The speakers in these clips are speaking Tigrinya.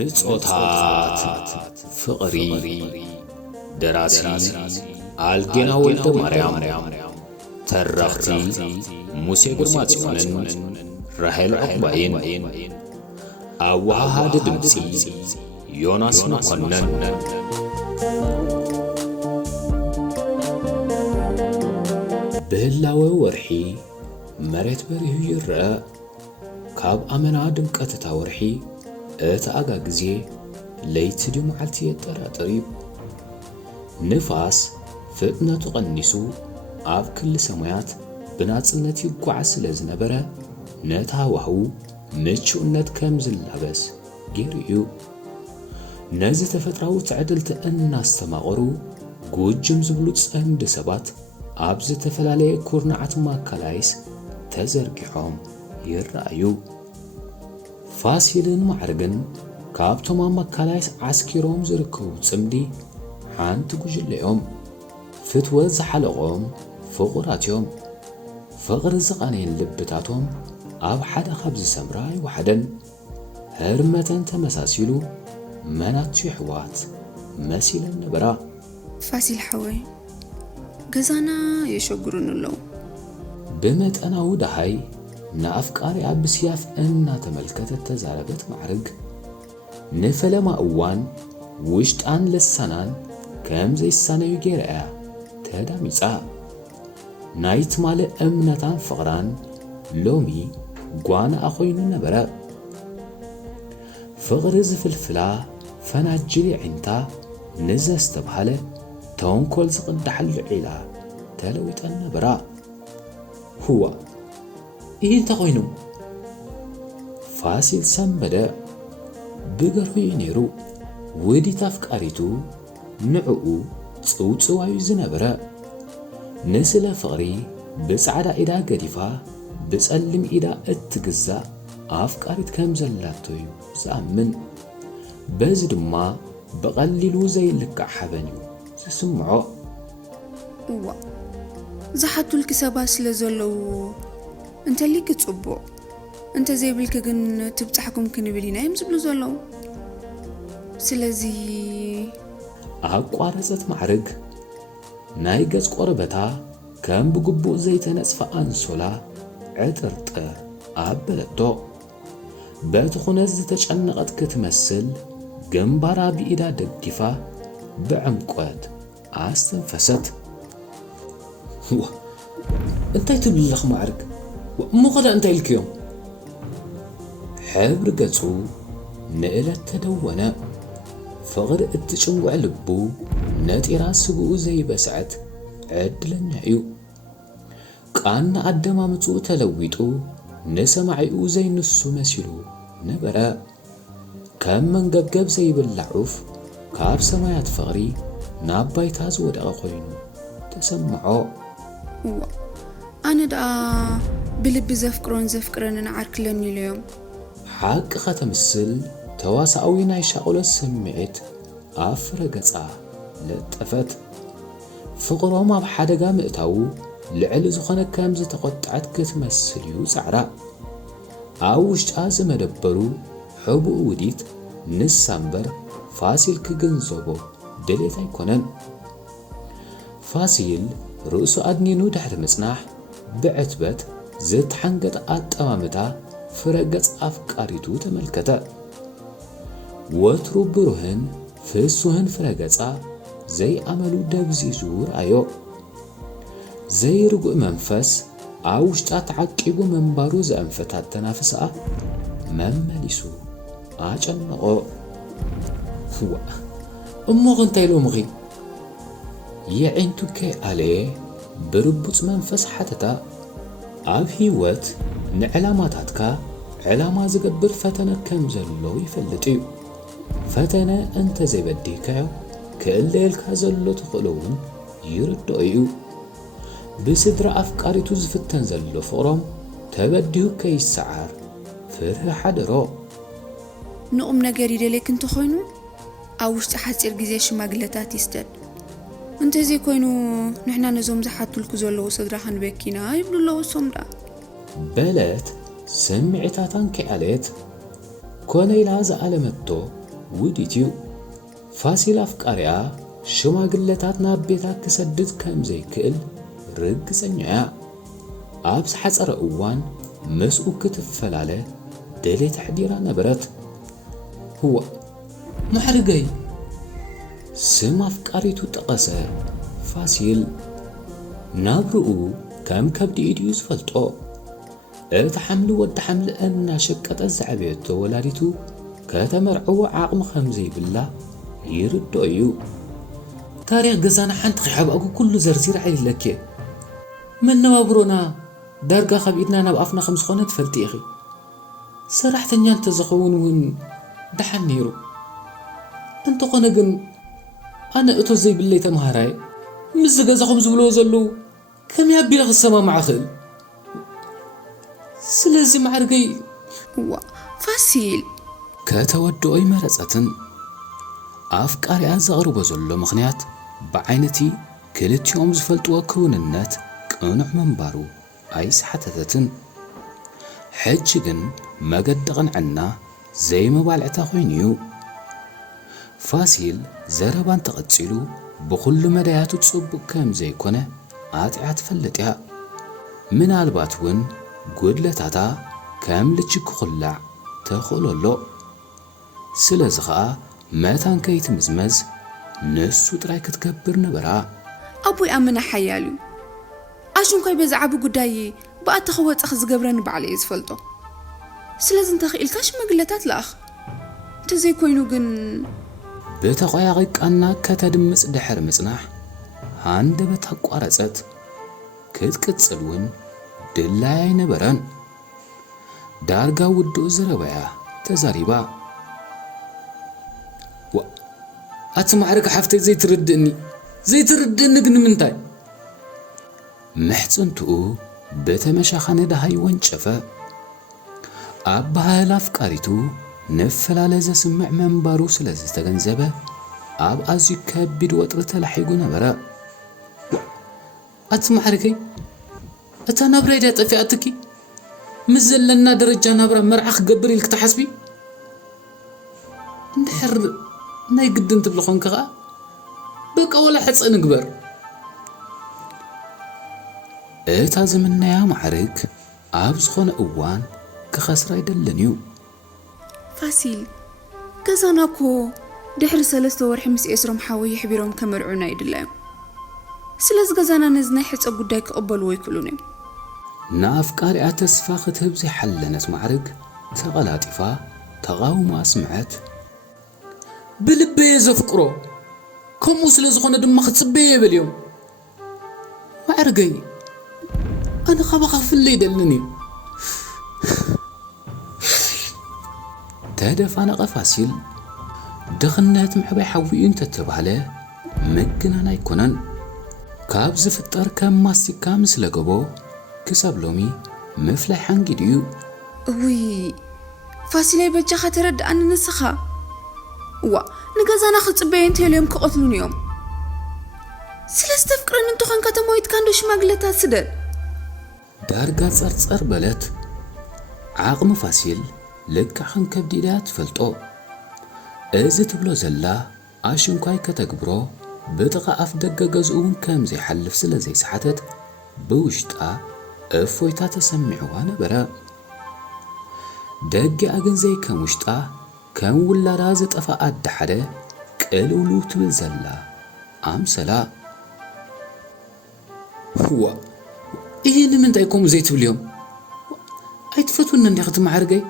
ንጾታት ፍቕሪ ደራሲ አልጌና ወልደ ማርያም ተረኽቲ ሙሴ ግርማጽዮንን ራሄል ዕቁባይን አዋሃድ ድምፂ ዮናስ መኮንን በህላዌ ወርሒ መሬት በሪሁ ይርአ ካብ አመና ድምቀትታ ወርሒ እተአጋ ጊዜ ለይቲ ድመዓልቲ የጠራጥሪ ንፋስ ፍጥነቱ ቀኒሱ አብ ክል ሰማያት ብናጽነት ይጓዓዝ ስለ ዝነበረ ነታ ዋህው ምቹእነት ከም ዝላበስ ገይሩ ነዚ ተፈጥራዊ ትዕድልቲ እናስተማቐሩ ጎጅም ዝብሉ ጸንዲ ሰባት ኣብ ዝተፈላለየ ኩርናዓት ማካላይስ ተዘርጊሖም ይረአዩ ፋሲልን ማዕርግን ካብቶም ማካላይስ ዓስኪሮም ዝርከቡ ጽምዲ ሓንቲ ጉጅለኦም ፍትወት ዝሓለቖም ፍቑራትዮም ፍቕሪ ዝቐነየን ልብታቶም ኣብ ሓደ ካብ ዝሰምራ ይወሓደን ህርመተን ተመሳሲሉ መናቱ ሕዋት መሲለን ነበራ ፋሲል ሓወይ ገዛና የሸግሩን ኣለው ብመጠናዊ ደሃይ ናፍቃሪ ኣብ ስያፍ እናተመልከተት ተዛረበት ማዕርግ ንፈለማ እዋን ውሽጣን ልሳናን ከም ዘይሳነዩ ገይረያ ተዳሚፃ ናይት ማለ እምነታን ፍቕራን ሎሚ ጓና ኮይኑ ነበረ ፍቕሪ ዝፍልፍላ ፈናጅል ዒንታ ንዘስተብሃለ ተንኰል ዝቕዳሕሉ ዒላ ተለዊጠን ነበራ ሁዋ ይህ እንታ ኾይኑ ፋሲል ሰንበደ ብገርሁ ነይሩ ወዲት አፍቃሪቱ ንዕኡ ጽውጽዋዩ ዝነበረ ንስለ ፍቕሪ ብጻዕዳ ኢዳ ገዲፋ ብጸልም ኢዳ እትግዛእ አፍቃሪት ከም ዘላቶ እዩ ዝኣምን በዚ ድማ በቐሊሉ ዘይልክዕ ሓበን እዩ ዝስምዖ እዋ ዝሓቱልኪ ሰባት ስለ ዘለዉ እንተሊክ ጽቡቕ እንተ ዘይብልክ ግን ትብጻሕኩም ክንብል ኢና እዮም ዝብሉ ዘለዉ ስለዚ ኣቋረፀት ማዕርግ ናይ ገጽ ቆርበታ ከም ብግቡእ ዘይተነጽፈ አንሶላ ዕጥርጥር ኣበለቶ በቲ ኹነት ዝተጨነቐት ክትመስል ግንባራ ብኢዳ ደግፋ ብዕምቆት ኣስተንፈሰት እንታይ ትብልለኽ ማዕርግ እሞኸዳ እንታይ ኢልክዮም ሕብሪ ገጹ ንእለት ተደወነ ፍቕሪ እትጭንጉዕ ልቡ ነጢራ ስጉኡ ዘይበስዐት ዕድለኛ እዩ ቃና ኣደማምፁ ተለዊጡ ንሰማዒኡ ዘይንሱ መሲሉ ነበረ ከም መንገብገብ ዘይብላዕ ዑፍ ካብ ሰማያት ፍቕሪ ናብ ባይታ ዝወደቐ ኮይኑ ተሰምዖ ኣነ ደኣ ብልቢ ዘፍቅሮን ዘፍቅረንን ዓርክለኒ ኢለዮም ሓቂ ኸተምስል ተዋሳኣዊ ናይ ሻቑለት ስምዒት ኣብ ፍረ ገጻ ለጠፈት ፍቕሮም ኣብ ሓደጋ ምእታዉ ልዕሊ ዝኾነ ከም ዝተቖጥዐት ክትመስል እዩ ጻዕራ ኣብ ውሽጣ ዝመደበሩ ሕቡእ ውዲት ንሳ እምበር ፋሲል ክግንዘቦ ድሌት ኣይኮነን ፋሲል ርእሱ ኣድኒኑ ድሕሪ ምጽናሕ ብዕትበት ዝተሓንገጠ ኣጠማምታ ፍረ ገጽ ኣፍቃሪቱ ተመልከተ ወትሩ ብሩህን ፍሱህን ፍረ ገጻ ዘይኣመሉ ደብዚዙ ረአዮ ዘይርጉእ መንፈስ ኣብ ውሽጣ ተዓቂቡ መንባሩ ዘአንፈት ኣተናፍስኣ መመሊሱ ኣጨነቆ እሞኽ እንታይ ሎምኺ የዒንቱ ከይኣለየ ብርቡፅ መንፈስ ሓተታ ኣብ ህይወት ንዕላማታትካ ዕላማ ዝገብር ፈተነ ከም ዘሎ ይፈልጥ እዩ ፈተነ እንተ ዘይበዲህካዮ ክእለየልካ ዘሎ ትኽእሎ እውን ይርድኦ እዩ ብስድራ ኣፍቃሪቱ ዝፍተን ዘሎ ፍቕሮም ተበዲሁ ከይሰዓር ፍርህ ሓደሮ ንቁም ነገር ይደለይክ እንተኾይኑ ኣብ ውሽጢ ሓፂር ግዜ ሽማግለታት ይስደድ እንተዘይ ኮይኑ ንሕና ነዞም ዝሓቱልኩ ዘለዉ ስድራ ክንበኪና ይብሉ ኣለዉ እሶም ዳ በለት ስምዒታታን ከዓለት ኮነ ኢላ ዝኣለመቶ وديتيو ፋሲል አፍቃሪያ ሽማግለታትና ቤታ ክሰድድ ከም ዘይክእል ርግፀኛ ኣብ ዝሓፀረ እዋን መስኡ ክትፈላለ ደሌት ሕዲራ ነበረት هو محرقي ስም አፍቃሪቱ ጠቀሰ ፋሲል ናብርኡ ከም ከብዲ ኢድዩ ዝፈልጦ እቲ ሓምሊ ወዲ ሓምሊ እናሸቀጠ ዝዓበየቶ ወላዲቱ ከተመርዕዎ ዓቕሚ ከም ዘይብላ ይርድኦ እዩ ታሪኽ ገዛና ሓንቲ ኺሓብኣጉ ኩሉ ዘርዚር ዓይለክ መነባብሮና ዳርጋ ካብ ኢድና ናብ ኣፍና ከም ዝኾነ ትፈልጢ ኢኺ ሰራሕተኛ እንተዝኸውን እውን ድሓን ነይሩ እንተኾነ ግን ኣነ እቶ ዘይብለይ ተምሃራይ ምስ ገዛኹም ዝብልዎ ዘለዉ ከመይ ኣቢለ ክሰማማዕ ክእል ስለዚ ማዕርገይ ፋሲል ከተወድኦ ይመረፀትን ኣፍቃሪኣ ዘቕርቦ ዘሎ ምኽንያት ብዓይነቲ ክልቲኦም ዝፈልጥዎ ክውንነት ቅኑዕ መንባሩ ኣይሰሓተተትን ሕጂ ግን መገዲ ቅንዕና ዘይመባልዕታ ኮይኑ እዩ ፋሲል ዘረባን ተቐፂሉ ብኩሉ መዳያቱ ጽቡቕ ከም ዘይኮነ ኣጥዕያ ትፈልጥ እያ ምናልባት እውን ጉድለታታ ከም ልጅ ክኹላዕ ተኽእለሎ ስለዚ ኸኣ መታን ከይትምዝመዝ ንሱ ጥራይ ክትገብር ነበራ ኣቦይ ኣመና ሓያል እዩ ኣሽንኳይ በዛዓቢ ጉዳይ ብኣተ ኸወፅኽ ዝገብረኒ በዓል እየ ዝፈልጦ ስለዚ እንተኽኢልካ ሽማግለታት ለኣኽ እንተዘይኮይኑ ግን በተቆያቂቃና ከተድምጽ ድሕር ምጽናሕ ሃንደበት ኣቋረጸት ክትቅጽል እውን ድላይ ነበረን ዳርጋ ውድኡ ዝረበያ ተዛሪባ ኣትማዕርግ ሓፍተይ ዘይትርድእኒ ግን ምንታይ ምሕጽንትኡ በተመሻኸነ ደሃይ ወንጨፈ ኣብ ባህል ኣፍቃሪቱ ነፈላለ ዘስምዕ መንባሩ ስለዝተገንዘበ ኣብ ኣዝዩ ከቢድ ወጥሪ ተላሒጉ ነበረ ኣትማዕርገይ እታ ናብራ ኢዳ ጠፊኣትኪ ምስ ዘለና ደረጃ ናብራ መርዓ ክገብር ኢልክ ተሓስቢ እንድሕር ናይ ግድን ትብል ኾንከ ኸኣ በቃ ወላ ሕፀ ንግበር እታ ዝምናያ ማዕርግ ኣብ ዝኾነ እዋን ክኸስራ ኣይደለን እዩ ፋሲል ገዛናኮ ድሕሪ 3 ወርሒ ምስ ኤስሮም ሓወይ ሕቢሮም ከመርዑና ይድለዮም ስለዚ ገዛና ነዚ ናይ ሕፀ ጉዳይ ክቕበልዎ ይክእሉን እዮም ንኣፍቃሪኣ ተስፋ ክትህብ ዘይሓለነት ማዕርግ ተቐላጢፋ ተቓውማ ስምዐት ብልበየ ዘፍቅሮ ከምኡ ስለ ዝኾነ ድማ ክጽበየ የብል እዮም ማዕርገይ ኣነ ኻባኻ ክፍለ ይደልን እዩ ተደፋነቐ ፋሲል ድኽነት ምዕባይ ሓዊኡ እንተተባህለ ምግናን ኣይኮነን ካብ ዝፍጠር ከም ማስቲካ ምስለ ገቦ ክሳብ ሎሚ ምፍላይ ሓንጊድ እዩ እውይ ፋሲለይ በጃኻ ተረድኣኒ ንስኻ ንገዛና ክጽበየ እንተልዮም ክቐትሉን እዮም ስለዝተፍቅረን እንተኾንካ ተሞይትካ እንዶ ሽማግለታት ስደድ ዳርጋ ጸርጸር በለት ዓቕሚ ፋሲል ልክዕኽን ከብዲ ኢዳ ትፈልጦ እዚ ትብሎ ዘላ ኣሽንኳይ ከተግብሮ ብጥቓ ኣፍ ደገ ገዝኡ እውን ከም ዘይሓልፍ ስለ ዘይሰሓተት ብውሽጣ እፎይታ ተሰሚዕዋ ነበረ ደጊኣ ግን ዘይከም ውሽጣ ከም ውላዳ ዝጠፋ ኣደ ሓደ ቅልውሉ ትብል ዘላ ኣምሰላ ይህ ንምንታይ ከምኡ ዘይትብል እዮም ኣይትፈትውና እንዲኻ ትማዕርገይ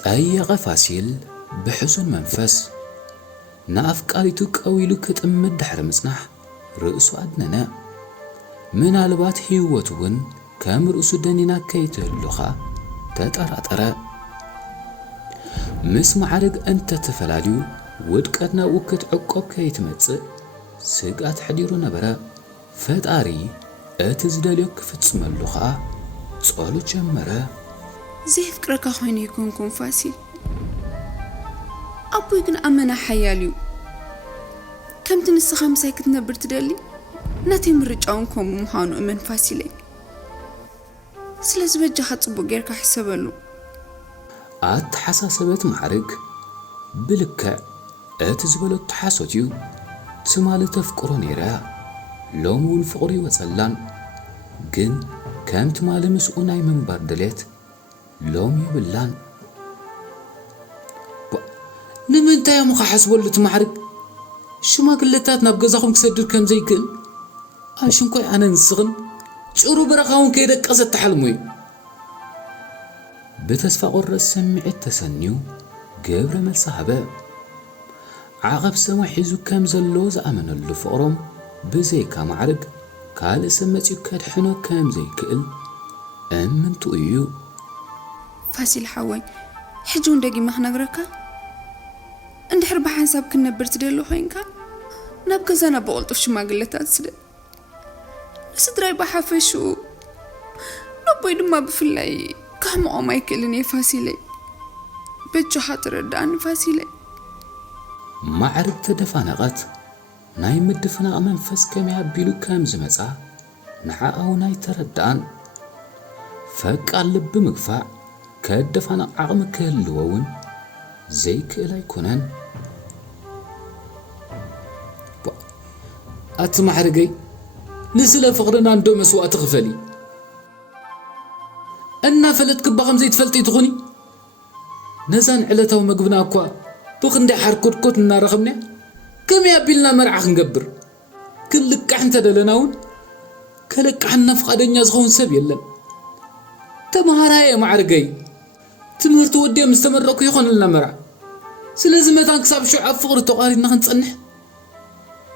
ጠየቐ ፋሲል ብሕዙን መንፈስ ንኣፍቃሪቱ ቀዊሉ ክጥምድ ድሕሪ ምጽናሕ ርእሱ ኣድነነ ምናልባት ህይወቱ እውን ከም ርእሱ ደኒና ከይትህሉኻ ተጠራጠረ ምስ ማዕርግ እንተተፈላልዩ ውድቀት ናብኡ ክትዕቆብ ከይትመጽእ ስጋት ሕዲሩ ነበረ ፈጣሪ እቲ ዝደልዮ ክፍጽመሉ ኸኣ ጸሎት ጀመረ ዘይፍቅረካ ኮይኑ ይኮንኩም ፋሲል ኣቦይ ግን ኣመና ሓያል እዩ ከምቲ ንስኻ ምሳይ ክትነብር ትደሊ ናተይ ምርጫውን ከምኡ ምዃኑ እመን ፋሲለይ ስለዚ በጃኻ ጽቡቕ ጌርካ ሕሰበሉ أتحساسبت معرق بلكع أتزبلو تحاسوتيو تمالي تفكرو نيرا لومون فقري وصلان جن كم تمالي مسؤوناي من بردلت لوم يبلان نمنتا يا مخا حسبولو تمعرق شما قلتات نبقزاكم كسدر كم زي كل أشون كوي أنا نسغن شورو برقاون كيدك قصد تحلموي بتسفى قرص سمعت تسنيو قبر ملصحبه عقب سما حيزو كم زلوز أمن اللو فقرم بزي كمعرق قال سمتيو كدحنو كم زي كل أمن تؤيو فاسيل حوي حجون دقي ما هنقركا عند حرب حساب كنا برتدلو خوينكا نبقى زنا بقولتو شما قلتات سد سدراي بحفشو نبوي دما بفلاي كهم ما يكلني فاسيلي بجو حتردان فاسيلي معرق تدفانقات ناي مدفنا منفس كم يعبيلو كام زمصا نعاو ناي تردان فك قلب مغفا كدفنا عقم كلوون زي كلا يكونن أتمحرقي نسلا فقرنا ندو مسوء تغفلي أنا فلتك بغم زي تفلتي تغني نزان علتا ومقبنا أكوا بخندي حركوت كوت نارخمنا كم يابيلنا مرعخ نقبر كلك حنت دلناون كلك حنا فقدن يزغون سب يلن تمهرايا معرقي تمهرت ودي مستمرك يخون لنا مرع سلازم متان كساب شعب فقر تقاري نخن تصنح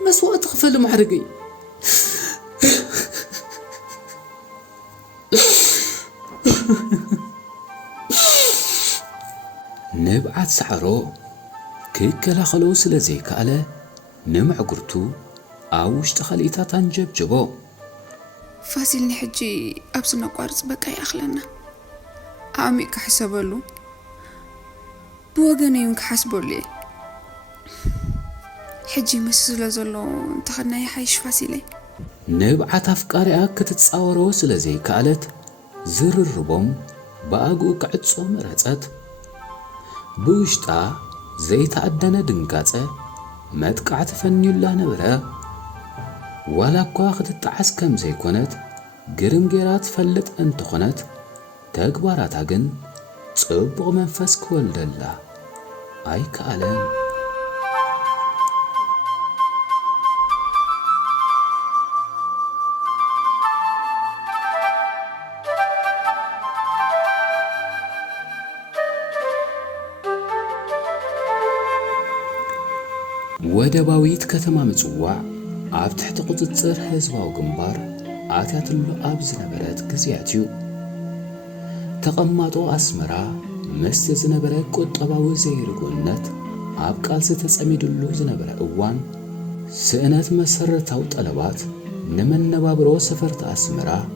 مسوء تغفل معرقي نبعت سعرو كيكلا خلو سلازي كالا نمع قرتو أوش تخليتا تنجب جبو فاسيل نحجي أبسنا قارص بكا يأخلنا عامي كحسبلو بوغاني يونك حسبولي حجي مسزلا زلو انتخدنا يحيش فاسيلي نبعت أفكاري كتتصاورو سلازي كالت زر الربوم باقو كعدسو مرهزت بوشتا زي تأدنا دنقاته مدقعت فنيو الله نبرا ولا كواخد التعس كم زي كونت قرم جيرات فلت انت خونت تقبارات عقن تصبغ منفس كولد الله أي كالن ودباويت كتما مصواع عب تحت قطصر حزباو جنبار عاتياتلو أبز نبرات كزياتيو تقمطو أسمرا مست زنبرا قطباو زير قلنت عب قالسة تسأميدلو زنبرا أوان سئنات مسرتاو طلبات نمن نبابرو سفرت أسمرا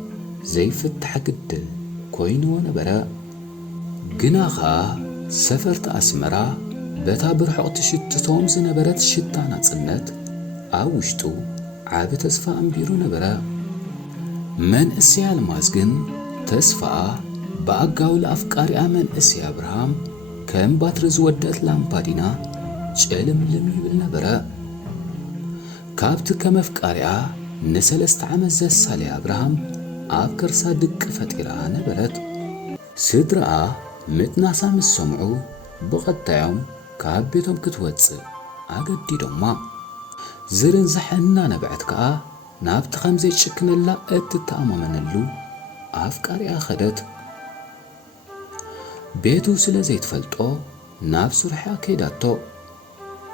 زي فتح قدل كوينو نبرا جناخا سفرت أسمرا بتا برحق تشتتهم زنبرات شتانا صنت أوشتو عاب تسفى أمبيرو نبرا من اسيا المازقن تسفى بأقاو الأفكار آمن اسيا أبراهام كم باترز ودت لامبادينا شالم لمي بالنبرا كابت كم أفكاريا نسلست عمز السالي أبراهام أفكر صادق فتيرا نبرت سدرا متناسا مسمعو بغطايوم كابيتهم كتوتس أقدي دوما زرن زحنا نبعتكا نابت خمزي شكنا لا اتتأمامن اللو أفكاري أخدت بيتو سلازيت فلتو ناب سرحا كيداتو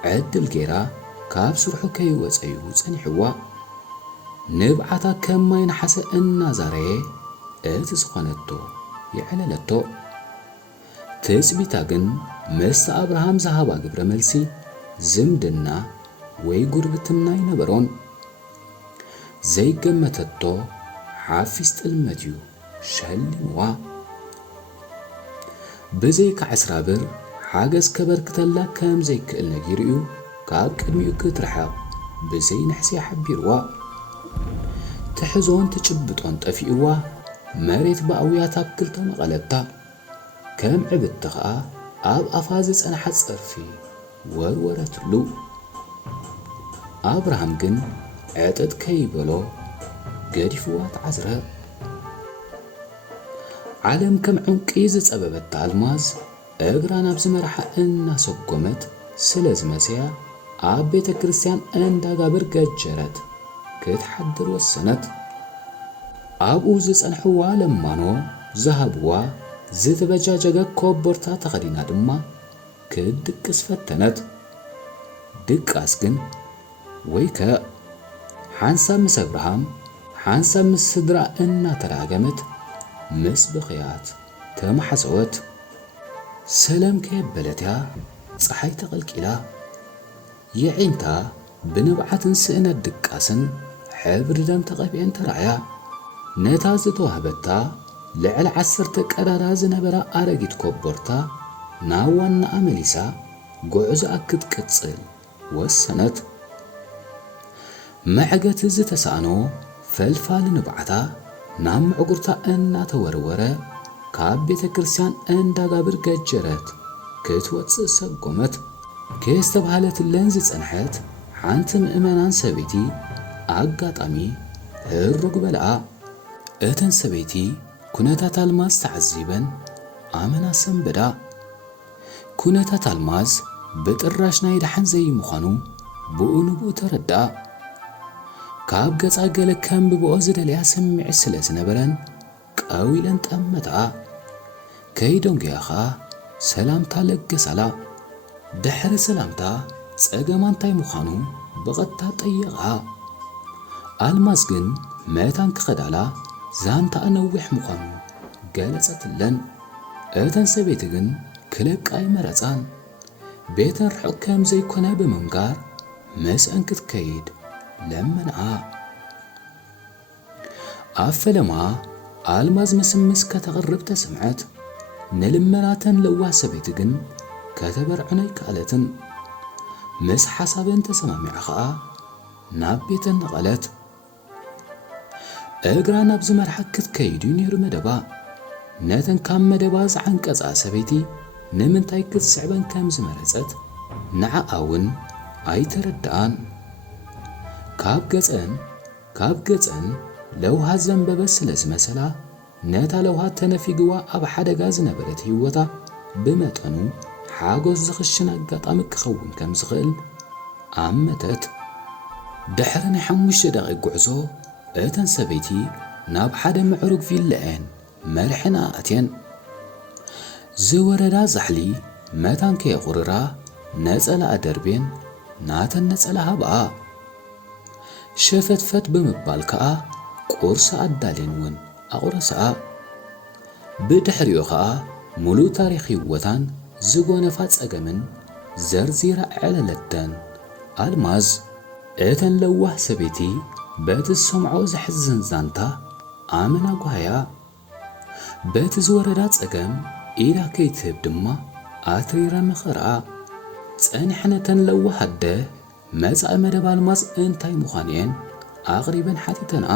عدل جيرا كاب سرحو كيوز أيو سنحوا نبعتا كما ينحس إنا زاريه اتسخونتو يعللتو تسبيتاغن مس أبراهام زهابا قبر ملسي زمدنا وي قربتنا ينبرون زي قمتتو حافظت المديو شهلموا بزيك عسرابر حاجز كبر كتلا كام زي كألنا جيريو كاب كدميو كترحاق بزي نحسي حبيروا تحزون تشبطون تفيقوا مريت بأوياتا بكلتا مغلبتا ከም ዕብት ከዓ ኣብ ኣፋ ዝጸንሐ ጽርፊ ወርወረትሉ። ኣብርሃም ግን ዕጥጥ ከይበሎ ገዲፍዋ ተዓዝረ። ዓለም ከም ዕንቂ ዝጸበበት ኣልማዝ እግራ ናብ ዝመርሓ እናሰጎመት ስለ ዝመሰያ ኣብ ቤተ ክርስቲያን እንዳጋብር ገጀረት ክትሓድር ወሰነት። ኣብኡ ዝጸንሕዋ ለማኖ ዝሃብዋ ዝተበጃጀገ ኮቦርታ ተኸዲና ድማ ክድቅስ ፈተነት። ድቃስ ግን ወይከ ሓንሳብ ምስ ኣብርሃም ሓንሳብ ምስ ስድራ እናተራገመት ምስ ብኽያት ተማሕፀወት። ሰላም ከየበለትያ ፀሓይ ተቐልቂላ የዒንታ ብንብዓትን ስእነት ድቃስን ሕብሪ ደም ተቐቢአን ተረእያ። ነታ ዝተዋህበታ ልዕሊ 10 ቀዳዳ ዝነበራ ኣረጊት ኮቦርታ ናብ ዋናኣ መሊሳ ጉዕዞኣ ክትቅጽል ወሰነት። መዕገት ዝተሳእኖ ፈልፋል ንብዓታ ናብ ምዕጉርታ እናተወርወረ ካብ ቤተ ክርስቲያን እንዳጋብር ገጀረት ክትወፅእ ሰጎመት። ከስተባህለትለን ዝጸንሐት ሓንቲ ምእመናን ሰበይቲ ኣጋጣሚ ህሩግ በልኣ። እተን ሰበይቲ ኩነታት ኣልማዝ ተዓዚበን ኣመና ሰንበዳ። ኩነታት ኣልማዝ ብጥራሽ ናይ ድሓን ዘይምዃኑ ብኡ ንብኡ ተረዳእ። ካብ ገጻ ገለ ከም ብብኦ ዝደልያ ስምዒ ስለ ዝነበረን ቀዊለን ጠመትኣ። ከይዶንግያ ኸኣ ሰላምታ ለገሳላ። ድሕሪ ሰላምታ ጸገማ እንታይ ምዃኑ ብቐጥታ ጠየቓ። ኣልማዝ ግን መታን ክኸዳላ ዛንታኣ ነዊሕ ምዃኑ ገለጸትለን። እተን ሰበይቲ ግን ክለቃይ መረፃን ቤተን ርሑቕ ከም ዘይኮነ ብምንጋር መስአን ክትከይድ ለመንኣ። ኣብ ፈለማ ኣልማዝ ምስምስ ከተቕርብ ተሰምዐት። ንልመናተን ለዋህ ሰበይቲ ግን ከተበርዕኖ ይከኣለትን። ምስ ሓሳበን ተሰማሚዐ ኸኣ ናብ ቤተን ነቐለት። እግራ ናብ ዝመርሓ ክትከይድ እዩ ነይሩ መደባ። ነተን ካብ መደባ ዝዓንቀጻ ሰበይቲ ንምንታይ ክትስዕበን ከም ዝመረጸት ንዓኣ እውን ኣይተረድኣን። ካብ ገጸን ለውሃ ዘንበበ ስለ ዝመሰላ ነታ ለውሃ ተነፊግዋ ኣብ ሓደጋ ዝነበረት ህይወታ ብመጠኑ ሓጎስ ዝኽሽን ኣጋጣሚ ክኸውን ከም ዝኽእል ኣመተት። ድሕሪ ናይ 5 ደቂቕ ጉዕዞ እተን ሰበይቲ ናብ ሓደ ምዕሩግ ቪላአን መሪሕን ኣእትየን። ዝወረዳ ዛሕሊ መታን ከየቑርራ ነጸላ ኣደርቤን ናተን ነጸላ ሃብኣ። ሸፈትፈት ብምባል ከኣ ቁርሲ ኣዳልየን እውን ኣቑረስኣ። ብድሕሪኡ ኸኣ ሙሉእ ታሪኽ ህይወታን ዝጎነፋ ጸገምን ዘርዚራ ዕለለተን ኣልማዝ። እተን ለዋህ ሰበይቲ በቲ ዝሰምዖ ዘሕዝን ዛንታ ኣመና ጓህያ። በቲ ዝወረዳ ጸገም ኢዳ ከይትህብ ድማ ኣትሪረ ምኽርኣ። ጸኒሕነተን ለዋህ ኣደ መጻኢ መደብ ኣልማዝ እንታይ ምዃን እየን ኣቕሪበን ሓቲተንኣ።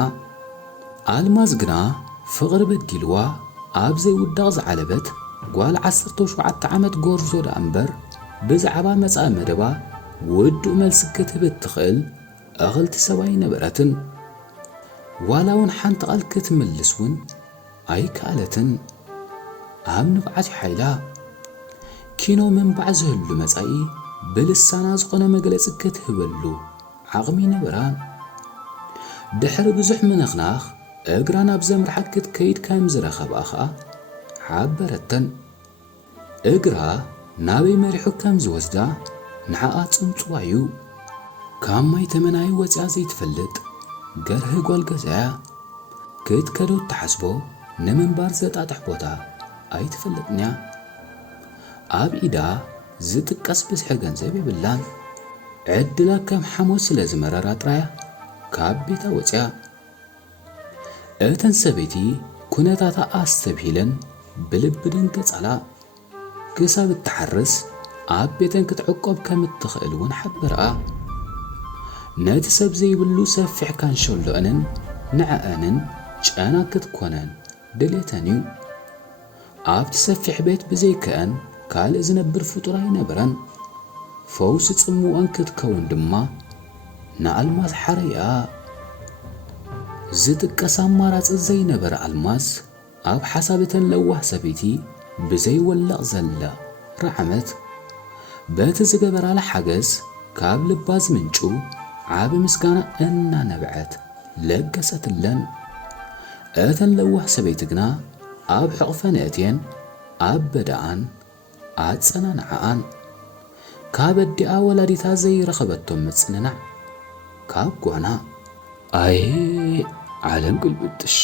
ኣልማዝ ግና ፍቕሪ በጊልዋ ኣብ ዘይውዳቕ ዝዓለበት ጓል 17 ዓመት ጎርዞ ዳ እምበር ብዛዕባ መጻኢ መደባ ውዱእ መልሲ ክትህብ እትኽእል ኣኽልቲ ሰብኣይ ነበረትን። ዋላ እውን ሓንቲ ቓል ክትምልስ እውን ኣይከኣለትን። ኣብ ንብዓት ሓይላ ኪኖ ምንባዕ ዝህሉ መጻኢ ብልሳና ዝኾነ መግለፂ ክትህበሉ ዓቕሚ ነበራን። ድሕሪ ብዙሕ ምንኽናኽ እግራ ናብ ዘምርሓ ክትከይድ ከም ዝረኸብኣ ኸኣ ሓበረተን። እግራ ናበይ መሪሑ ከም ዝወስዳ ንዓኣ ጽምጽዋ እዩ። ካብ ማይ ተመናይ ወፂኣ ዘይትፈልጥ ገርህ ጓል ገዛያ ክትከዶ እትሓስቦ ንምንባር ዘጣጥሕ ቦታ ኣይትፈልጥንያ። ኣብ ኢዳ ዝጥቀስ ብዝሒ ገንዘብ የብላን። ዕድላ ከም ሓሞት ስለ ዝመረራ ጥራያ ካብ ቤታ ወፂያ። እተን ሰበይቲ ኩነታታ ኣስተብሂለን ብልቢ ድንገጻላ። ክሳብ እትሓርስ ኣብ ቤተን ክትዕቆብ ከም እትኽእል እውን ሓበርኣ። ነቲ ሰብ ዘይብሉ ሰፊሕ ካንሸሎአንን ንዕአንን ጨና ክትኮነን ድሌተን እዩ። ኣብቲ ሰፊሕ ቤት ብዘይከአን ካልእ ዝነብር ፍጡር ኣይነበረን። ፈውሲ ጽምዋን ክትከውን ድማ ንኣልማዝ ሓረያ ዝጥቀስ ኣማራፂ ዘይነበረ ኣልማዝ ኣብ ሓሳብተን ለዋህ ሰበይቲ ብዘይወላቕ ዘላ ራዕመት በቲ ዝገበራላ ሓገዝ ካብ ልባ ዝምንጩ ዓብ ምስጋና እናነብዐት ለገሰትለን። እተን ለዋህ ሰበይቲ ግና ኣብ ሕቕፈን እትየን ኣብ በዳኣን ኣጸናንዓኣን ካብ ኣዲኣ ወላዲታ ዘይረኸበቶም ምጽንናዕ ካብ ጓና ኣየ ዓለም ቅልብጥሽ